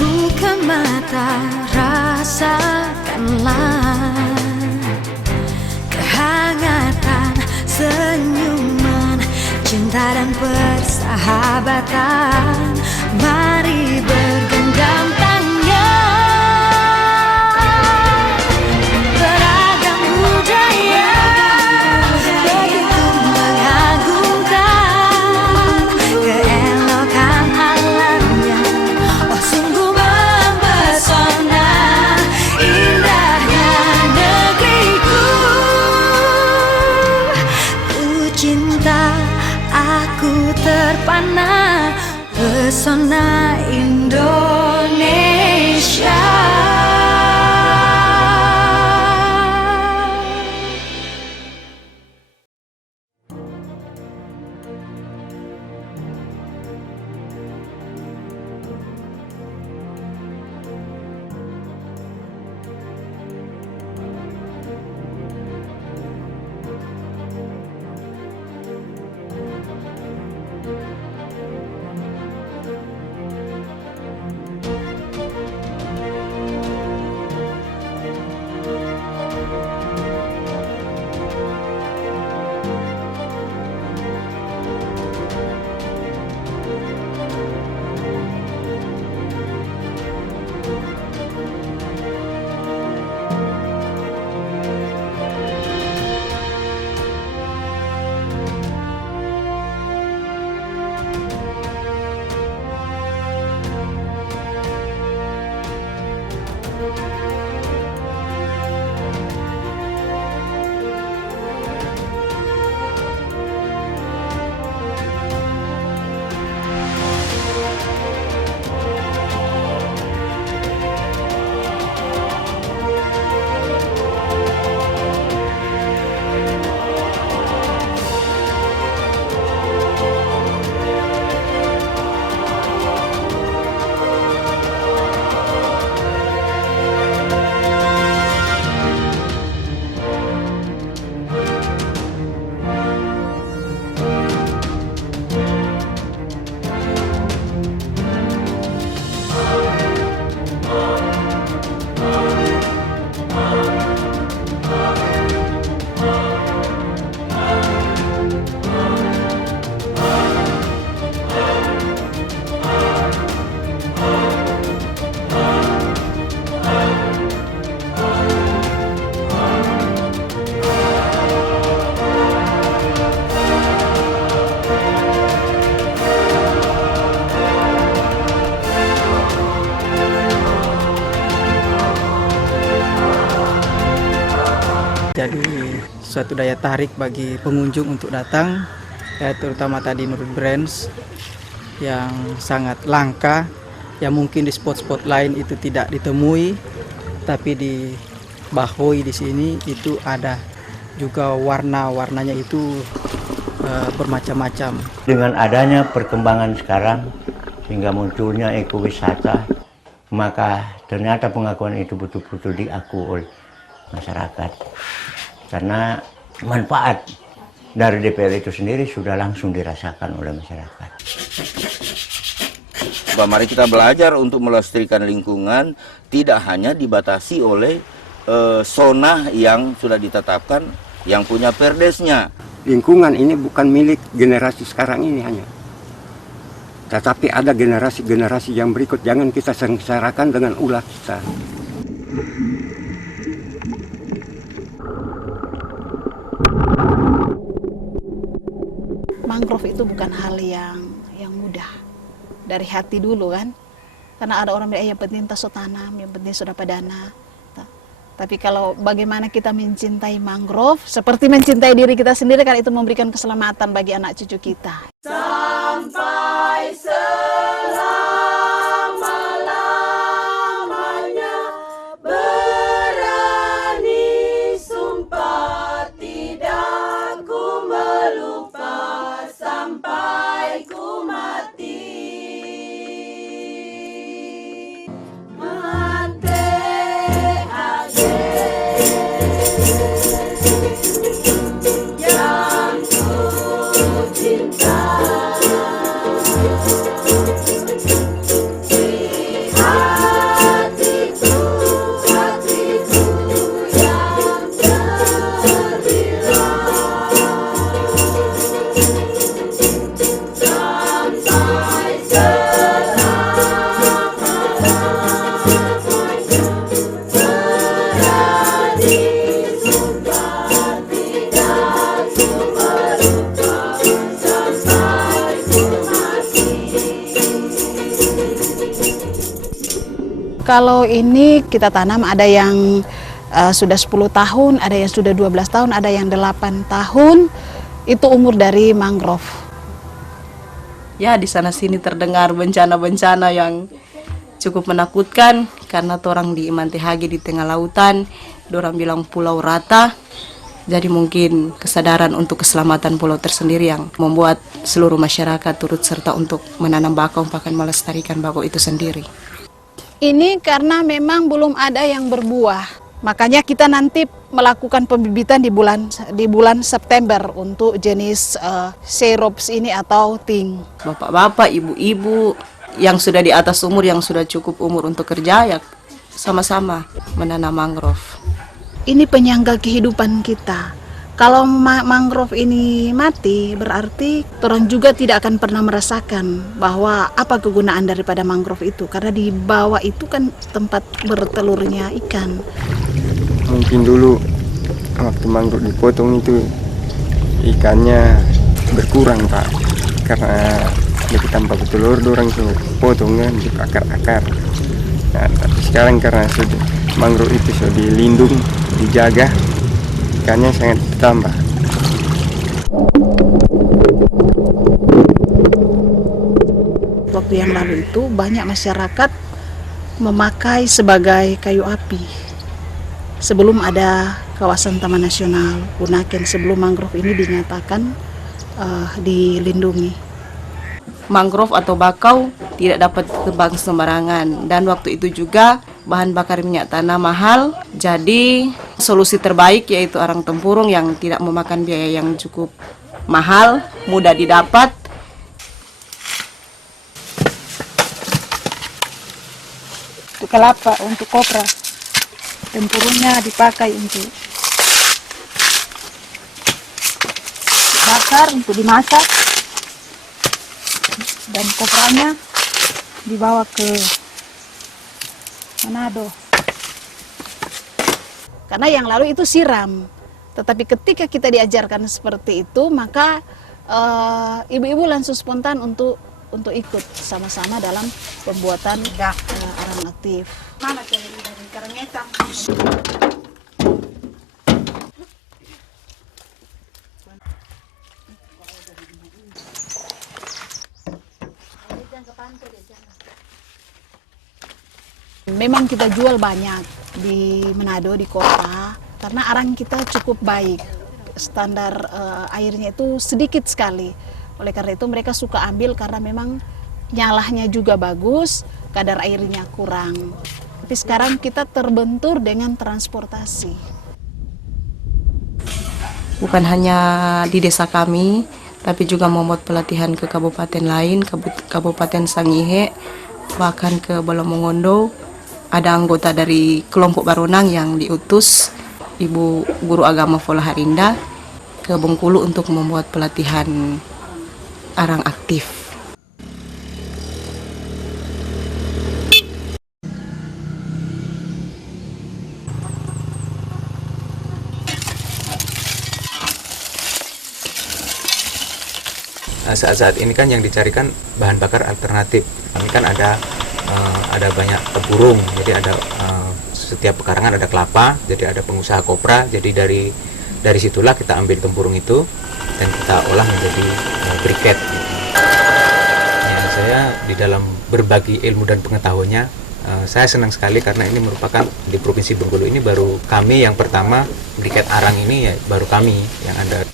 Buka mata, rasakanlah kehangatan senyuman, cinta dan persahabatan. Mari bergenggam tangan, beragam budaya begitu mengagumkan keelokan alamnya. Oh sungguh mempesona indahnya negeriku. Ku cinta, aku terpana pesona Indonesia. Jadi suatu daya tarik bagi pengunjung untuk datang, ya, terutama tadi Nurul Brands yang sangat langka, yang mungkin di spot-spot lain itu tidak ditemui, tapi di Bahoy di sini itu ada juga warnanya itu bermacam-macam. Dengan adanya perkembangan sekarang sehingga munculnya ekowisata, maka ternyata pengakuan itu betul-betul diakui oleh masyarakat. Karena manfaat dari DPL itu sendiri sudah langsung dirasakan oleh masyarakat. Mari kita belajar untuk melestarikan lingkungan, tidak hanya dibatasi oleh zona yang sudah ditetapkan, yang punya perdesnya. Lingkungan ini bukan milik generasi sekarang ini hanya, tetapi ada generasi-generasi yang berikut. Jangan kita sengsarakan dengan ulah kita. Mangrove itu bukan hal yang mudah, dari hati dulu kan, karena ada orang bilang yang penting tas tanam, yang penting sudah padana. Tapi kalau bagaimana kita mencintai mangrove seperti mencintai diri kita sendiri, kan itu memberikan keselamatan bagi anak cucu kita. Sampai selama-lamanya berani sumpah tidak ku melupa sampai ku mati. Yang Kalau ini kita tanam ada yang sudah 10 tahun, ada yang sudah 12 tahun, ada yang 8 tahun. Itu umur dari mangrove. Ya, di sana sini terdengar bencana-bencana yang cukup menakutkan karena orang di Mantehage di tengah lautan, dorang bilang pulau rata. Jadi mungkin kesadaran untuk keselamatan pulau tersendiri yang membuat seluruh masyarakat turut serta untuk menanam bakau, bahkan melestarikan bakau itu sendiri. Ini karena memang belum ada yang berbuah. Makanya kita nanti melakukan pembibitan di bulan September untuk jenis syrups ini atau ting. Bapak-bapak, ibu-ibu yang sudah di atas umur, yang sudah cukup umur untuk kerja, ya sama-sama menanam mangrove. Ini penyangga kehidupan kita. Kalau mangrove ini mati, berarti orang juga tidak akan pernah merasakan bahwa apa kegunaan daripada mangrove itu. Karena di bawah itu kan tempat bertelurnya ikan. Mungkin dulu waktu mangrove dipotong itu ikannya berkurang, Pak. Karena lebih tanpa bertelur, orang tuh potongnya untuk akar-akar. Nah, tapi sekarang karena mangrove itu sudah dilindung, dijaga, ikannya sangat bertambah. Waktu yang lalu itu banyak masyarakat memakai sebagai kayu api. Sebelum ada kawasan Taman Nasional Bunaken, sebelum mangrove ini dinyatakan dilindungi. Mangrove atau bakau tidak dapat tebang sembarangan, dan waktu itu juga bahan bakar minyak tanah mahal. Jadi solusi terbaik yaitu arang tempurung yang tidak memakan biaya yang cukup mahal, mudah didapat. Untuk kelapa, untuk kopra, tempurungnya dipakai untuk bakar, untuk dimasak, dan kopranya dibawa ke Manado. Karena yang lalu itu siram, tetapi ketika kita diajarkan seperti itu, maka ibu-ibu langsung spontan untuk ikut sama-sama dalam pembuatan arang aktif. Memang kita jual banyak di Manado, di kota, karena arang kita cukup baik. Standar airnya itu sedikit sekali. Oleh karena itu mereka suka ambil karena memang nyalahnya juga bagus, kadar airnya kurang. Tapi sekarang kita terbentur dengan transportasi. Bukan hanya di desa kami, tapi juga membuat pelatihan ke kabupaten lain, Kabupaten Sangihe, bahkan ke Bolomongondo. Ada anggota dari kelompok Baronang yang diutus Ibu Guru Agama Fola Harinda ke Bengkulu untuk membuat pelatihan arang aktif. Saat-saat ini kan yang dicarikan bahan bakar alternatif. Kami kan ada banyak tempurung, jadi ada setiap pekarangan ada kelapa, jadi ada pengusaha kopra, jadi dari situlah kita ambil tempurung itu dan kita olah menjadi briket. Ya, saya di dalam berbagi ilmu dan pengetahuannya, saya senang sekali karena ini merupakan di Provinsi Bengkulu ini baru kami yang pertama briket arang ini, ya baru kami yang ada.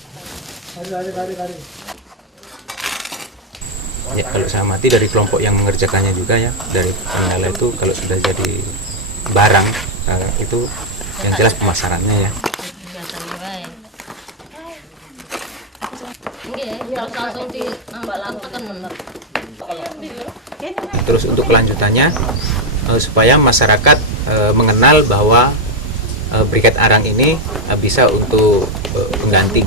Ya, kalau saya amati dari kelompok yang mengerjakannya juga ya, dari pengendala itu kalau sudah jadi barang itu yang jelas pemasarannya ya. Terus untuk kelanjutannya supaya masyarakat mengenal bahwa briket arang ini bisa untuk pengganti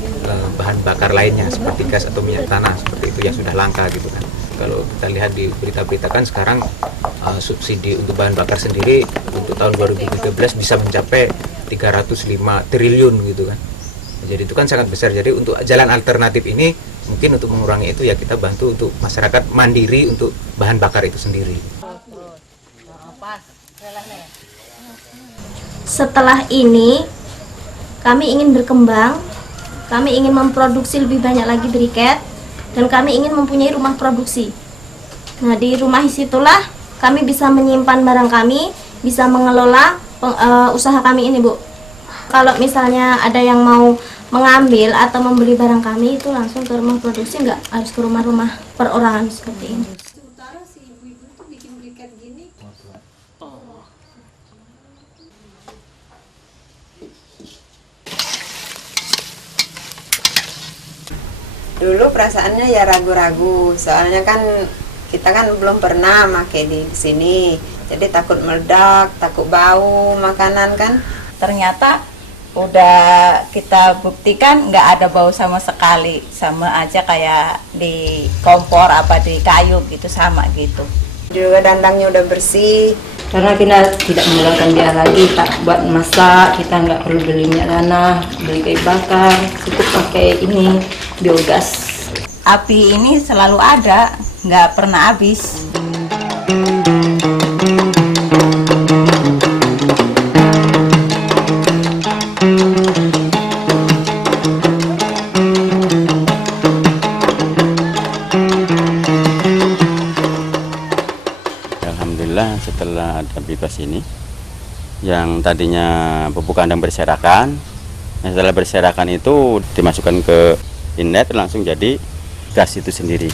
bahan bakar lainnya seperti gas atau minyak tanah, seperti itu yang sudah langka gitu kan. Kalau kita lihat di berita-berita kan sekarang subsidi untuk bahan bakar sendiri untuk tahun 2013 bisa mencapai 305 triliun gitu kan. Jadi itu kan sangat besar. Jadi untuk jalan alternatif ini mungkin untuk mengurangi itu ya kita bantu untuk masyarakat mandiri untuk bahan bakar itu sendiri. Setelah ini kami ingin berkembang, kami ingin memproduksi lebih banyak lagi briket, dan kami ingin mempunyai rumah produksi. Nah, di rumah situlah kami bisa menyimpan barang kami, bisa mengelola usaha kami ini, Bu. Kalau misalnya ada yang mau mengambil atau membeli barang kami, itu langsung ke rumah produksi, nggak harus ke rumah-rumah perorangan seperti ini. Dulu perasaannya ya ragu-ragu, soalnya kan kita kan belum pernah pakai di sini, jadi takut meledak, takut bau makanan kan. Ternyata udah kita buktikan nggak ada bau sama sekali, sama aja kayak di kompor apa di kayu gitu, sama gitu. Juga dandangnya udah bersih. Karena kita tidak menggunakan dia lagi Pak buat masak, kita nggak perlu beli minyak tanah, beli kayu bakar, cukup pakai ini biogas. Api ini selalu ada, nggak pernah habis. Alhamdulillah setelah ada biogas ini, yang tadinya pupuk kandang berserakan, setelah berserakan itu dimasukkan ke inlet langsung jadi gas itu sendiri.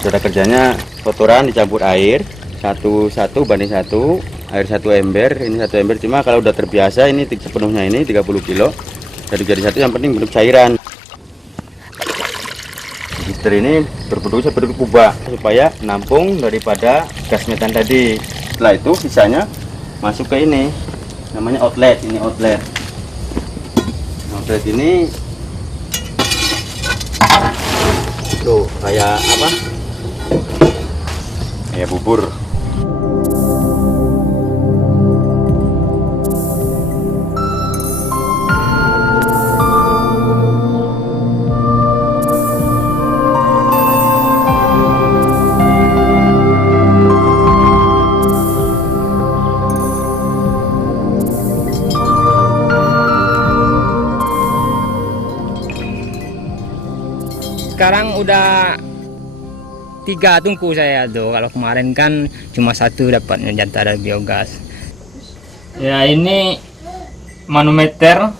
Cara kerjanya kotoran dicampur air 1:1 banding 1, air 1 ember, ini 1 ember, cuma kalau udah terbiasa ini sepenuhnya ini 30 kilo, jadi satu, yang penting bentuk cairan. Heater ini berbentuk seperti kubah supaya nampung daripada gas metan tadi. Setelah itu sisanya masuk ke ini, namanya outlet. Ini outlet. Outlet ini tuh kayak apa? Kayak bubur. Sekarang udah 3 tungku saya tuh. Kalau kemarin kan cuma 1 dapatnya jantan dari biogas. Ya, ini manometer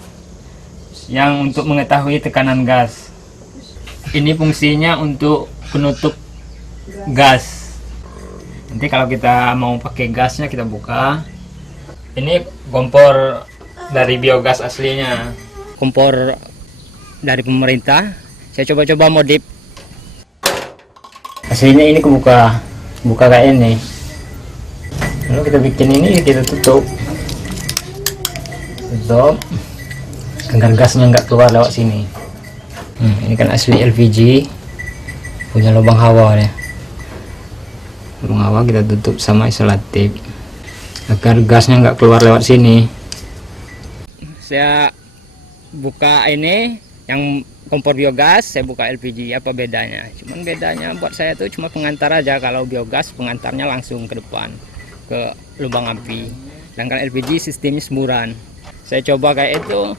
yang untuk mengetahui tekanan gas. Ini fungsinya untuk penutup gas. Nanti kalau kita mau pakai gasnya kita buka. Ini kompor dari biogas aslinya. Kompor dari pemerintah. Saya coba-coba modif. Aslinya ini buka kayak ini. Lalu kita bikin ini, kita tutup agar gasnya nggak keluar lewat sini. Ini kan asli LPG, punya lubang hawa ya. Lubang hawa kita tutup sama isolatif agar gasnya nggak keluar lewat sini. Saya buka ini yang kompor biogas, saya buka LPG. Apa bedanya? Cuman bedanya buat saya tuh cuma pengantar aja. Kalau biogas pengantarnya langsung ke depan ke lubang api, sedangkan LPG sistemnya semburan. Saya coba kayak itu.